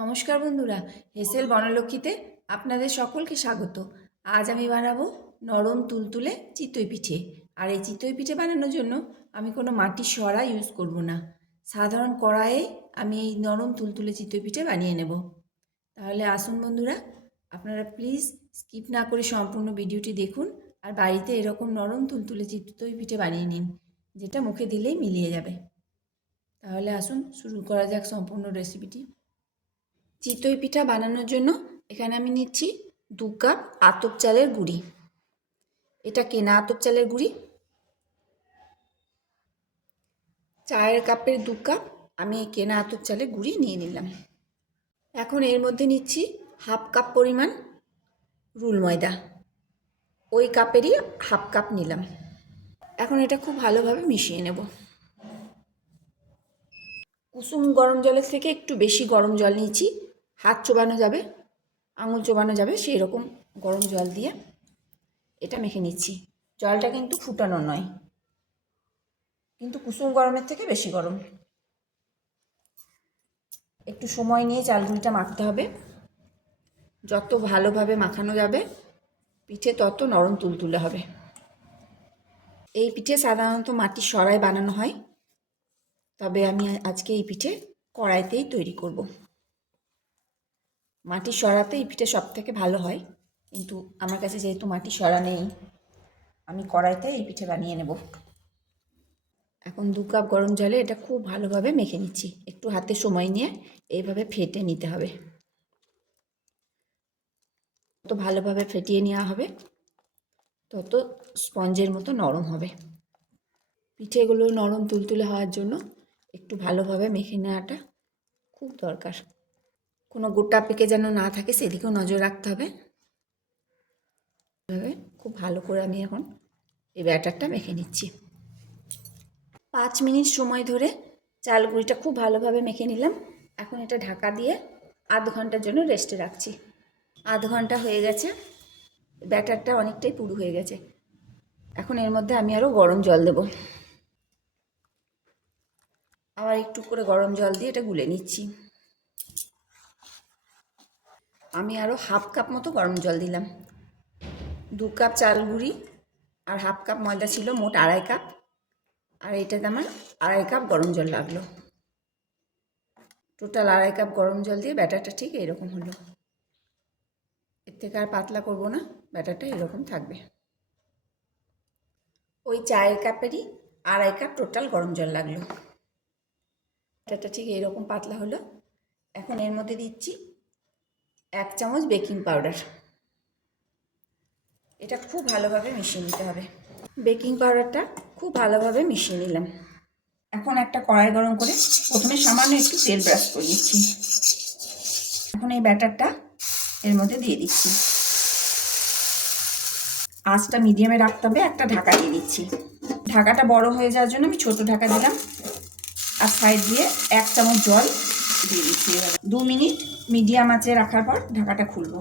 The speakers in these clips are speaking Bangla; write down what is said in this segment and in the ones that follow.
নমস্কার বন্ধুরা, হেসেল বনলক্ষ্মীতে আপনাদের সকলকে স্বাগত। আজ আমি বানাবো নরম তুলতুলে চিতই পিঠে। আর এই চিতই পিঠে বানানোর জন্য আমি কোনো মাটির সরা ইউজ করব না। সাধারণ কড়াইয়ে আমি এই নরম তুলতুলে চিতই পিঠে বানিয়ে নেব। তাহলে আসুন বন্ধুরা, আপনারা প্লিজ স্কিপ না করে সম্পূর্ণ ভিডিওটি দেখুন আর বাড়িতে এরকম নরম তুলতুলে চিতই পিঠে বানিয়ে নিন, যেটা মুখে দিলেই মিলিয়ে যাবে। তাহলে আসুন শুরু করা যাক সম্পূর্ণ রেসিপিটি। চিতই পিঠা বানানোর জন্য এখানে আমি নিচ্ছি 2 কাপ আতপ চালের গুঁড়ি। এটা কেনা আতপ চালের গুঁড়ি। চায়ের কাপের 2 কাপ আমি এই কেনা আতপ চালের গুঁড়ি নিয়ে নিলাম। এখন এর মধ্যে নিচ্ছি হাফ কাপ পরিমাণ রুল ময়দা, ওই কাপেরই হাফ কাপ নিলাম। এখন এটা খুব ভালোভাবে মিশিয়ে নেব। কুসুম গরম জলের থেকে একটু বেশি গরম জল নিয়েছি, হাত চোবানো যাবে, আঙুল চোবানো যাবে সেই রকম গরম জল দিয়ে এটা মেখে নিচ্ছি। জলটা কিন্তু ফুটানো নয়, কিন্তু কুসুম গরমের থেকে বেশি গরম। একটু সময় নিয়ে চালগুলিটা মাখতে হবে। যত ভালোভাবে মাখানো যাবে পিঠে তত নরম তুলতুলে হবে। এই পিঠে সাধারণত মাটির সরায় বানানো হয়, তবে আমি আজকে এই পিঠে কড়াইতেই তৈরি করব। মাটির সরাতে এই পিঠে সব থেকে ভালো হয়, কিন্তু আমার কাছে যেহেতু মাটির সরা নেই, আমি কড়াইতে এই পিঠে বানিয়ে নেব। এখন 2 কাপ গরম জলে এটা খুব ভালোভাবে মেখে নিচ্ছি। একটু হাতে সময় নিয়ে এইভাবে ফেটে নিতে হবে। তত ভালোভাবে ফেটিয়ে নেওয়া হবে তত স্পঞ্জের মতো নরম হবে। পিঠেগুলো নরম তুলতুলে হওয়ার জন্য একটু ভালোভাবে মেখে নেওয়াটা খুব দরকার। কোনো গোটা পেকে যেন না থাকে সেদিকেও নজর রাখতে হবে। এভাবে খুব ভালো করে আমি এখন এই ব্যাটারটা মেখে নিচ্ছি। 5 মিনিট সময় ধরে চাল গুঁড়িটা খুব ভালোভাবে মেখে নিলাম। এখন এটা ঢাকা দিয়ে আধ ঘন্টার জন্য রেস্টে রাখছি। আধ ঘন্টা হয়ে গেছে, ব্যাটারটা অনেকটাই পুরু হয়ে গেছে। এখন এর মধ্যে আমি আরও গরম জল দেব। আবার একটু করে গরম জল দিয়ে এটা গুলে নিচ্ছি। আমি আরও হাফ কাপ মতো গরম জল দিলাম। 2 কাপ চাল গুঁড়ি আর হাফ কাপ ময়দা ছিল, মোট 2.5 কাপ। আর এটাতে আমার 2.5 কাপ গরম জল লাগলো। টোটাল 2.5 কাপ গরম জল দিয়ে ব্যাটারটা ঠিক এরকম হলো। এর থেকে আর পাতলা করব না, ব্যাটারটা এরকম থাকবে। ওই চায়ের কাপেরই 2.5 কাপ টোটাল গরম জল লাগলো। ব্যাটারটা ঠিক এরকম পাতলা হলো। এখন এর মধ্যে দিচ্ছি 1 চামচ বেকিং পাউডার। এটা খুব ভালোভাবে মিশিয়ে নিতে হবে। বেকিং পাউডারটা খুব ভালোভাবে মিশিয়ে নিলাম। এখন একটা কড়াই গরম করে প্রথমে সামান্য একটু তেল ব্রাশ করে নিচ্ছি। এখন এই ব্যাটারটা এর মধ্যে দিয়ে দিচ্ছি। আঁচটা মিডিয়ামে রাখতে হবে। একটা ঢাকা দিয়ে দিচ্ছি। ঢাকাটা বড় হয়ে যাওয়ার জন্য আমি ছোট ঢাকা দিলাম। আর সাইড দিয়ে 1 চামচ জল দিয়ে দিচ্ছি। 2 মিনিট মিডিয়াম আঁচে রাখার পর ঢাকাটা খুলবো।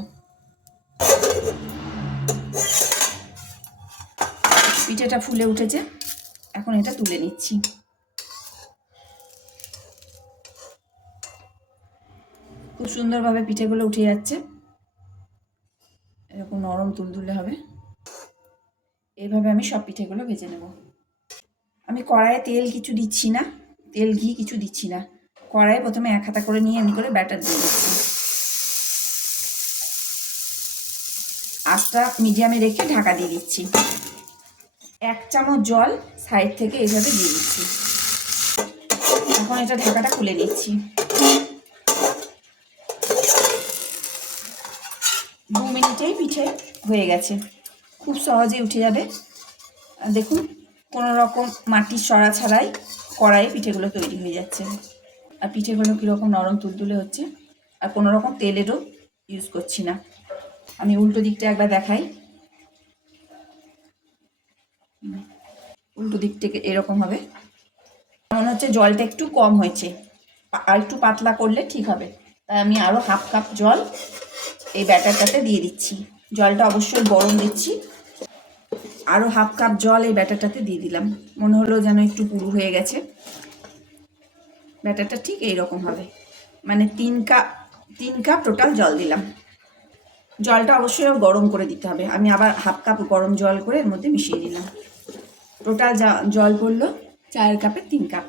পিঠেটা ফুলে উঠেছে, এখন এটা তুলে নিচ্ছি। খুব সুন্দরভাবে পিঠেগুলো উঠে যাচ্ছে, এরকম নরম তুলতুলে হবে। এইভাবে আমি সব পিঠেগুলো ভেজে নেব। আমি কড়াইয়ে তেল কিছু দিচ্ছি না, তেল ঘি কিছু দিচ্ছি না। কড়াইয়ে প্রথমে 1 হাতা করে নিয়ে এমনি করে ব্যাটার দিয়ে দিচ্ছি। আঁচটা মিডিয়ামে রেখে ঢাকা দিয়ে দিচ্ছি। 1 চামচ জল সাইড থেকে এইভাবে দিয়ে দিচ্ছি। এখন এটা ঢাকাটা খুলে নিচ্ছি। 2 মিনিটেই পিঠে হয়ে গেছে, খুব সহজেই উঠে যাবে। দেখুন, কোনো রকম মাটির সরা ছাড়াই কড়াইয়ে পিঠেগুলো তৈরি হয়ে যাচ্ছে। আর পিঠেগুলো কীরকম নরম তুলতুলে হচ্ছে, আর কোনো রকম তেলেরও ইউজ করছি না। আমি উল্টো দিকটা একবার দেখাই। উল্টো দিক থেকে এরকম হবে। মনে হচ্ছে জলটা একটু কম হয়েছে, আর একটু পাতলা করলে ঠিক হবে। তাই আমি আরও হাফ কাপ জল এই ব্যাটারটাতে দিয়ে দিচ্ছি। জলটা অবশ্যই গরম দিচ্ছি। আরও হাফ কাপ জল এই ব্যাটারটাতে দিয়ে দিলাম। মনে হলো যেন একটু পুরু হয়ে গেছে। ব্যাটারটা ঠিক এইরকম হবে, মানে 3 কাপ টোটাল জল দিলাম। জলটা অবশ্যই গরম করে দিতে হবে। আমি আবার হাফ কাপ গরম জল করে এর মধ্যে মিশিয়ে দিলাম। টোটাল জল পড়লো চায়ের কাপে 3 কাপ।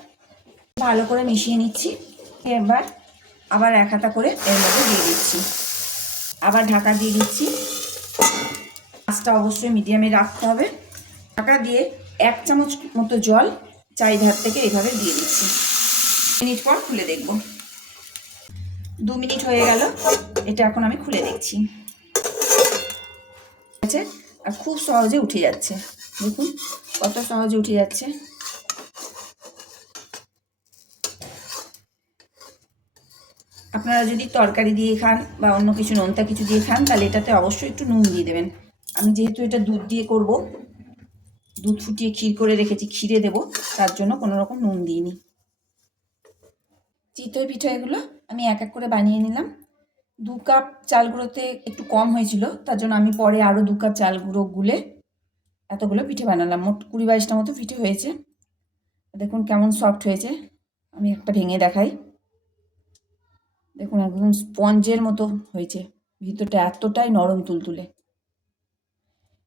ভালো করে মিশিয়ে নিচ্ছি। এবার আবার এক হাতা করে এর মধ্যে দিয়ে দিচ্ছি। আবার ঢাকা দিয়ে দিচ্ছি। আঁচটা অবশ্যই মিডিয়ামে রাখতে হবে। ঢাকা দিয়ে 1 চামচ মতো জল চাই ধার থেকে এইভাবে দিয়ে দিচ্ছি। মিনিট পর খুলে দেখব। 2 মিনিট হয়ে গেল। এটা এখন আমি খুলে দেখছি। আছে আর খুব সহজে উঠে যাচ্ছে। দেখুন কত সহজে উঠে যাচ্ছে। আপনারা যদি তরকারি দিয়ে খান বা অন্য কিছু নোনতা কিছু দিয়ে খান তাহলে এটাতে অবশ্যই একটু নুন দিয়ে দেবেন। আমি যেহেতু এটা দুধ দিয়ে করব, দুধ ফুটিয়ে ক্ষীর করে রেখেছি, ক্ষীরে দেব, তার জন্য কোনো রকম নুন দিইনি। চিতই পিঠা এগুলো আমি এক এক করে বানিয়ে নিলাম। 2 কাপ চাল গুঁড়োতে একটু কম হয়েছিল, তার জন্য আমি পরে আরও 2 কাপ চাল গুঁড়ো গুলে এতগুলো পিঠে বানালাম। মোট 20-22টা মতো পিঠে হয়েছে। দেখুন কেমন সফট হয়েছে। আমি একটা ভেঙে দেখাই। দেখুন একদম স্পঞ্জের মতো হয়েছে, ভিতরটা এতটাই নরম তুলতুলে।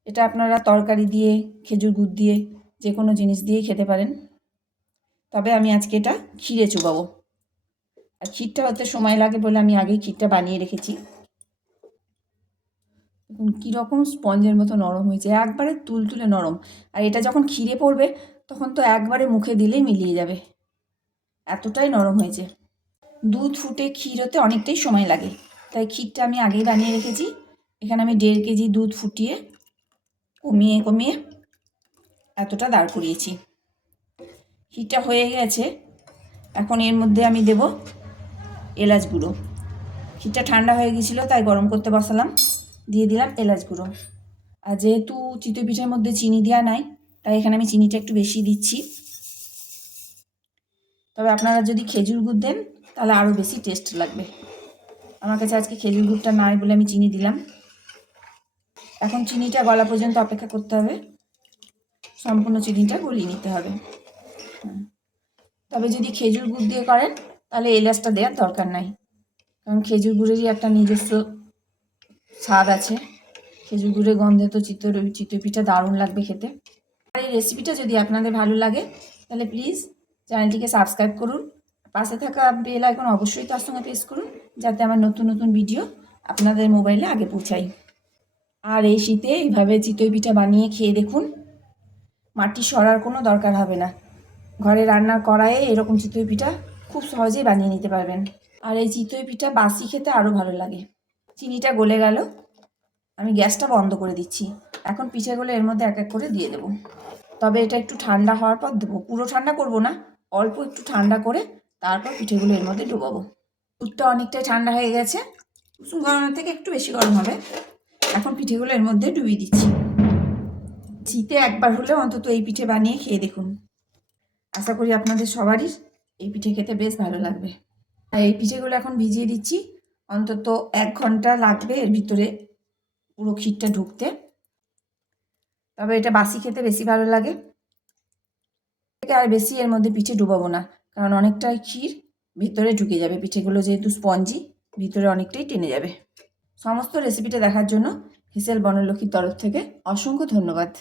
এটা আপনারা তরকারি দিয়ে, খেজুর গুড় দিয়ে, যে কোনো জিনিস দিয়েই খেতে পারেন। তবে আমি আজকে এটা ক্ষীরে চুবাবো। আর ক্ষীরটা হতে সময় লাগে বলে আমি আগেই ক্ষীরটা বানিয়ে রেখেছি। দেখুন কীরকম স্পঞ্জের মতো নরম হয়েছে, একবারে তুলতুলে নরম। আর এটা যখন ক্ষীরে পড়বে তখন তো একবারে মুখে দিলেই মিলিয়ে যাবে, এতটাই নরম হয়েছে। দুধ ফুটে ক্ষীর হতে অনেকটাই সময় লাগে, তাই ক্ষীরটা আমি আগেই বানিয়ে রেখেছি। এখানে আমি 1.5 কেজি দুধ ফুটিয়ে কমিয়ে কমিয়ে এতটা দাঁড় করিয়েছি। ক্ষীরটা হয়ে গেছে। এখন এর মধ্যে আমি দেব এলাচ গুঁড়ো। ক্ষীরটা ঠান্ডা হয়ে গেছিলো তাই গরম করতে বসালাম, দিয়ে দিলাম এলাচ গুঁড়ো। আর যেহেতু চিতই পিঠার মধ্যে চিনি দেওয়া নাই, তাই এখানে আমি চিনিটা একটু বেশি দিচ্ছি। তবে আপনারা যদি খেজুর গুড় দেন তাহলে আরও বেশি টেস্ট লাগবে। আমার কাছে আজকে খেজুর গুড়টা নাই বলে আমি চিনি দিলাম। এখন চিনিটা গলা পর্যন্ত অপেক্ষা করতে হবে, সম্পূর্ণ চিনিটা গলিয়ে নিতে হবে। তবে যদি খেজুর গুড় দিয়ে করেন তাহলে এলাচটা দেওয়ার দরকার নাই, কারণ খেজুর গুড়েরই একটা নিজস্ব স্বাদ আছে। খেজুর গুড়ের গন্ধে তো চিতই পিঠা দারুণ লাগবে খেতে। আর এই রেসিপিটা যদি আপনাদের ভালো লাগে তাহলে প্লিজ চ্যানেলটিকে সাবস্ক্রাইব করুন। পাশে থাকা বেল আইকন অবশ্যই তার সঙ্গে প্রেস করুন, যাতে আমার নতুন নতুন ভিডিও আপনাদের মোবাইলে আগে পৌঁছাই। আর এই শীতে এইভাবে চিতই পিঠা বানিয়ে খেয়ে দেখুন, মাটি সরার কোনো দরকার হবে না। ঘরে রান্নার কড়াইয়ে এরকম চিতই পিঠা খুব সহজেই বানিয়ে নিতে পারবেন। আর এই চিতই পিঠা বাসি খেতে আরও ভালো লাগে। চিনিটা গলে গেল, আমি গ্যাসটা বন্ধ করে দিচ্ছি। এখন পিঠেগুলো এর মধ্যে এক এক করে দিয়ে দেবো। তবে এটা একটু ঠান্ডা হওয়ার পর দেবো, পুরো ঠান্ডা করব না, অল্প একটু ঠান্ডা করে তারপর পিঠেগুলো এর মধ্যে ডুবাবো। দুধটা অনেকটাই ঠান্ডা হয়ে গেছে, কুসুম গরমের থেকে একটু বেশি গরম হবে। এখন পিঠেগুলো এর মধ্যে ডুবিয়ে দিচ্ছি। শীতে একবার হলেও অন্তত এই পিঠে বানিয়ে খেয়ে দেখুন। আশা করি আপনাদের সবারই এই পিঠে খেতে বেশ ভালো লাগবে। আর এই পিঠেগুলো এখন ভিজিয়ে দিচ্ছি, অন্তত 1 ঘন্টা লাগবে এর ভিতরে পুরো ক্ষীরটা ঢুকতে। তবে এটা বাসি খেতে বেশি ভালো লাগে। আর বেশি এর মধ্যে পিঠে ডুবাবো না, কারণ অনেকটাই ক্ষীর ভিতরে ঢুকে যাবে। পিঠেগুলো যেহেতু স্পঞ্জি, ভিতরে অনেকটাই টেনে যাবে। সমস্ত রেসিপিটা দেখার জন্য হেসেল বনলক্ষ্মীর তরফ থেকে অসংখ্য ধন্যবাদ।